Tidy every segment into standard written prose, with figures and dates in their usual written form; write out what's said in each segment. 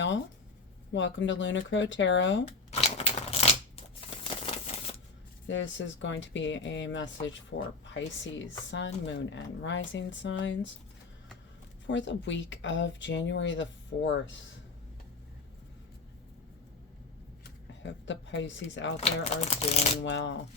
y'all. Welcome to Lunar Tarot. This is going to be a message for Pisces, Sun, Moon, and Rising signs for the week of January the 4th. I hope the Pisces out there are doing well.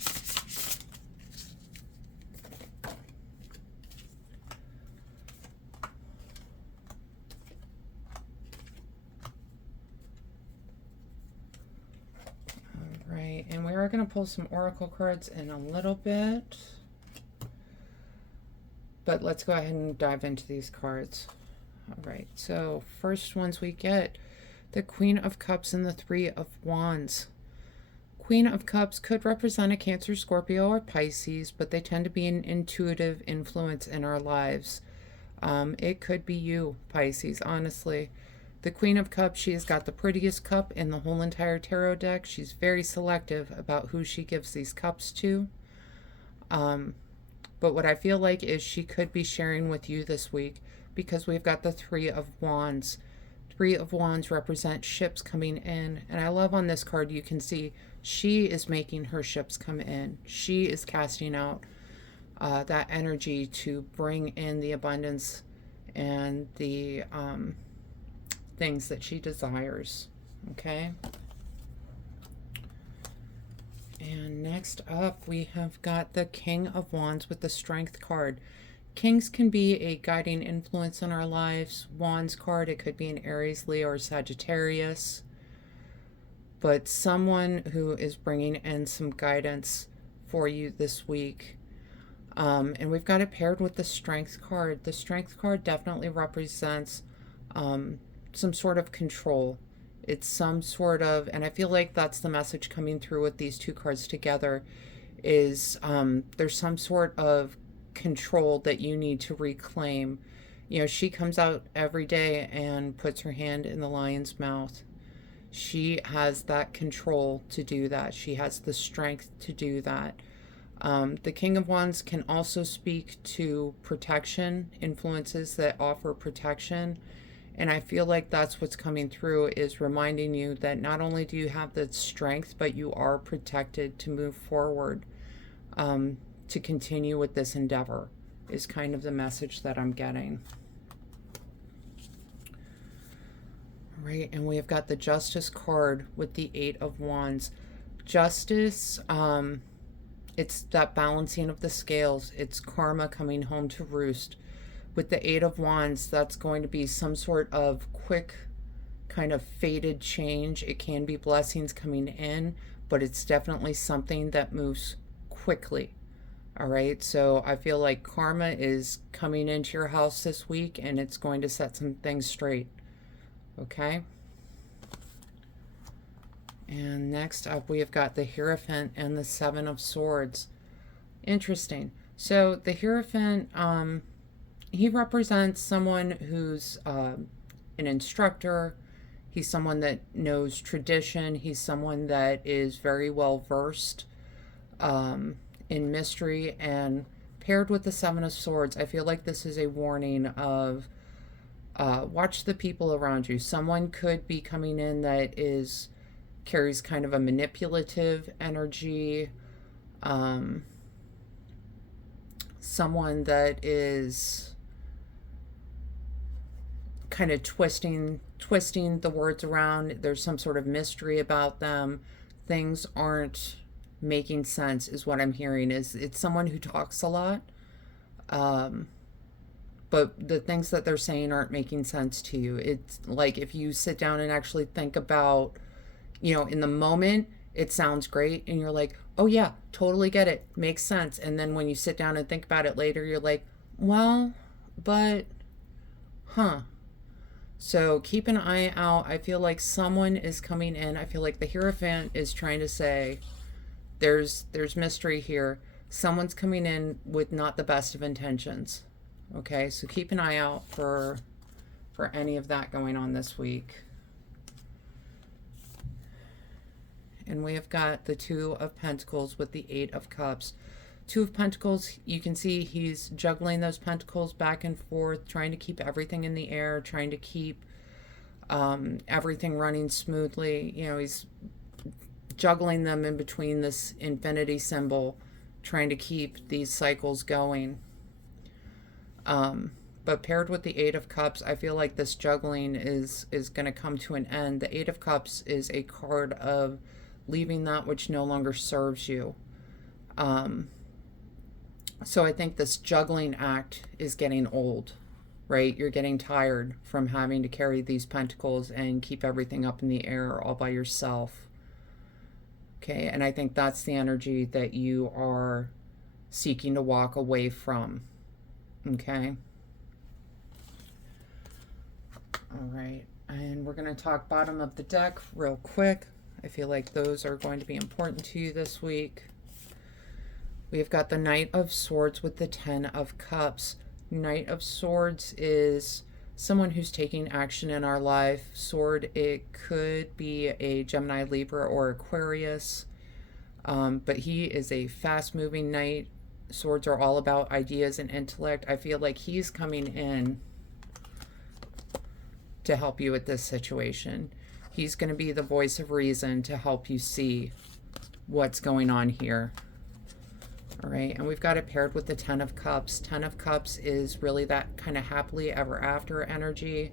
Right, and we are going to pull some oracle cards in a little bit, but let's go ahead and dive into these cards. All right, so first ones we get, the Queen of Cups and the Three of Wands. Queen of Cups could represent a Cancer, Scorpio, or Pisces, but they tend to be an intuitive influence in our lives. It could be you, Pisces, honestly. The Queen of Cups, she has got the prettiest cup in the whole entire tarot deck. She's very selective about who she gives these cups to. But what I feel like is she could be sharing with you this week because we've got the Three of Wands. Three of Wands represent ships coming in. And I love on this card, you can see she is making her ships come in. She is casting out that energy to bring in the abundance and the things that she desires. Okay, and next up we have got the King of Wands with the Strength card. Kings can be a guiding influence in our lives. Wands card, it could be an Aries, Leo, or Sagittarius, but someone who is bringing in some guidance for you this week. And we've got it paired with the Strength card. The Strength card definitely represents some sort of control. It's some sort of, and I feel like that's the message coming through with these two cards together, is there's some sort of control that you need to reclaim. You know, she comes out every day and puts her hand in the lion's mouth. She has that control to do that. She has the strength to do that. The King of Wands can also speak to protection, influences that offer protection. And I feel like that's what's coming through, is reminding you that not only do you have the strength, but you are protected to move forward, to continue with this endeavor, is kind of the message that I'm getting. All right, and we have got the Justice card with the Eight of Wands. Justice, it's that balancing of the scales. It's karma coming home to roost. With the Eight of Wands, that's going to be some sort of quick kind of fated change. It can be blessings coming in, but it's definitely something that moves quickly. All right, so I feel like karma is coming into your house this week, and it's going to set some things straight. Okay? And next up, we have got the Hierophant and the Seven of Swords. Interesting. So the Hierophant, he represents someone who's an instructor. He's someone that knows tradition. He's someone that is very well versed in mystery. And paired with the Seven of Swords, I feel like this is a warning of watch the people around you. Someone could be coming in that carries kind of a manipulative energy. Someone that is kind of twisting the words around. There's some sort of mystery about them. Things aren't making sense, is what I'm hearing. It's someone who talks a lot, but the things that they're saying aren't making sense to you. It's like if you sit down and actually think about, you know, in the moment it sounds great and you're like, oh yeah, totally get it, makes sense. And then when you sit down and think about it later, you're like, well, but So keep an eye out. I feel like someone is coming in. I feel like the Hierophant is trying to say there's mystery here. Someone's coming in with not the best of intentions. Okay, so keep an eye out for any of that going on this week. And we have got the Two of Pentacles with the Eight of Cups. Two of Pentacles, you can see he's juggling those pentacles back and forth, trying to keep everything in the air, trying to keep everything running smoothly. You know, he's juggling them in between this infinity symbol, trying to keep these cycles going. But paired with the Eight of Cups, I feel like this juggling is going to come to an end. The Eight of Cups is a card of leaving that which no longer serves you. So I think this juggling act is getting old, right? You're getting tired from having to carry these pentacles and keep everything up in the air all by yourself. Okay, and I think that's the energy that you are seeking to walk away from. Okay. All right, and we're going to talk bottom of the deck real quick. I feel like those are going to be important to you this week. We've got the Knight of Swords with the Ten of Cups. Knight of Swords is someone who's taking action in our life. Sword, it could be a Gemini, Libra, or Aquarius, but he is a fast-moving knight. Swords are all about ideas and intellect. I feel like he's coming in to help you with this situation. He's going to be the voice of reason to help you see what's going on here. All right, and we've got it paired with the Ten of Cups. Ten of Cups is really that kind of happily ever after energy.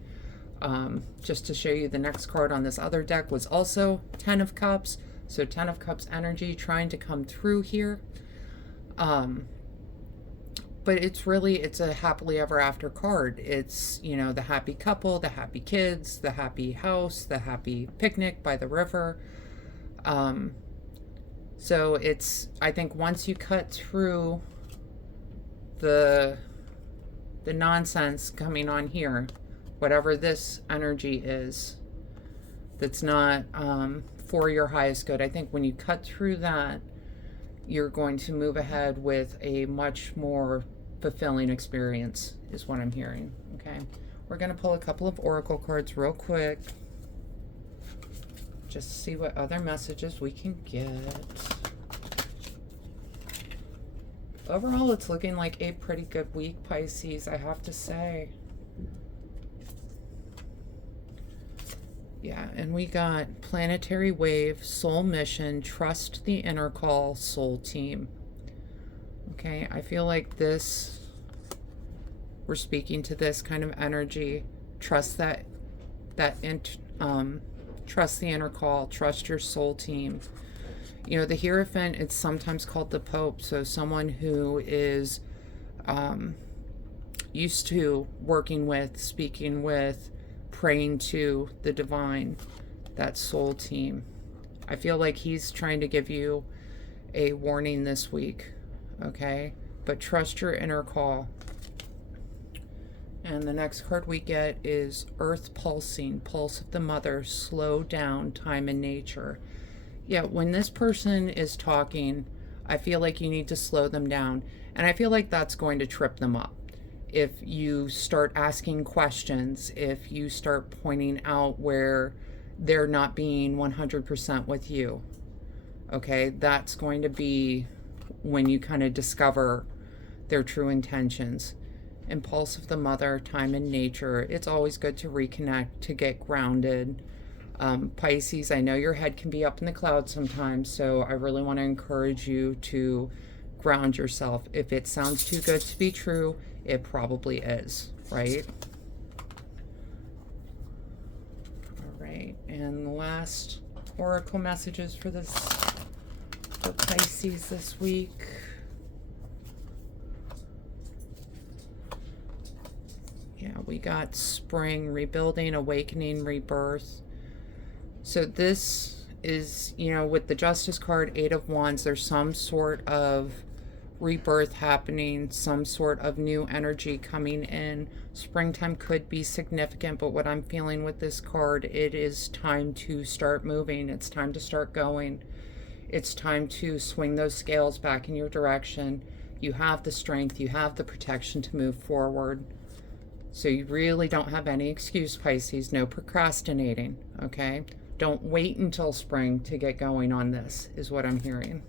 Just to show you, the next card on this other deck was also Ten of Cups. So Ten of Cups energy trying to come through here. But it's a happily ever after card. It's, you know, the happy couple, the happy kids, the happy house, the happy picnic by the river. So it's, I think once you cut through the nonsense coming on here, whatever this energy is, that's not for your highest good, I think when you cut through that, you're going to move ahead with a much more fulfilling experience, is what I'm hearing. Okay, we're going to pull a couple of oracle cards real quick, just to see what other messages we can get. Overall, it's looking like a pretty good week, Pisces, I have to say. Yeah, and we got planetary wave, soul mission, trust the inner call, soul team. Okay, I feel like this, we're speaking to this kind of energy. Trust trust the inner call, trust your soul team. You know, the Hierophant, it's sometimes called the Pope, so someone who is used to working with, speaking with, praying to the divine, that soul team. I feel like he's trying to give you a warning this week, okay? But trust your inner call. And the next card we get is Earth Pulsing, Pulse of the Mother, slow down, time and nature. Yeah, when this person is talking, I feel like you need to slow them down. And I feel like that's going to trip them up. If you start asking questions, if you start pointing out where they're not being 100% with you, okay, that's going to be when you kind of discover their true intentions. Impulse of the Mother, time and nature. It's always good to reconnect, to get grounded. Pisces, I know your head can be up in the clouds sometimes, so I really want to encourage you to ground yourself. If it sounds too good to be true, it probably is, right? All right, and the last oracle messages for Pisces this week. Yeah, we got spring, rebuilding, awakening, rebirth. So this is, you know, with the Justice card, Eight of Wands, there's some sort of rebirth happening, some sort of new energy coming in. Springtime could be significant, but what I'm feeling with this card, it is time to start moving. It's time to start going. It's time to swing those scales back in your direction. You have the strength, you have the protection to move forward. So you really don't have any excuse, Pisces. No procrastinating, okay? Don't wait until spring to get going on this, is what I'm hearing.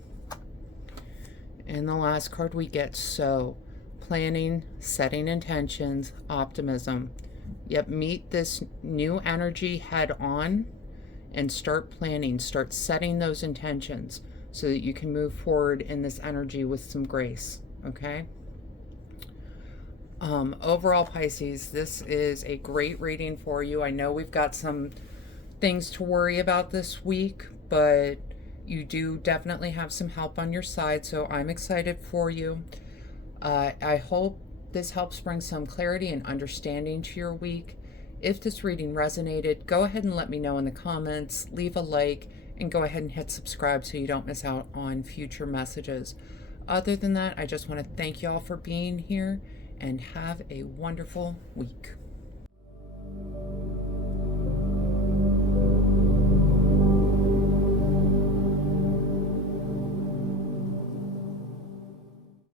And the last card we get, so planning, setting intentions, optimism. Yep, meet this new energy head on and start planning, start setting those intentions so that you can move forward in this energy with some grace, okay? Overall, Pisces, this is a great reading for you. I know we've got some things to worry about this week, but you do definitely have some help on your side, so I'm excited for you. I hope this helps bring some clarity and understanding to your week. If this reading resonated, go ahead and let me know in the comments, leave a like, and go ahead and hit subscribe so you don't miss out on future messages. Other than that, I just want to thank you all for being here and have a wonderful week.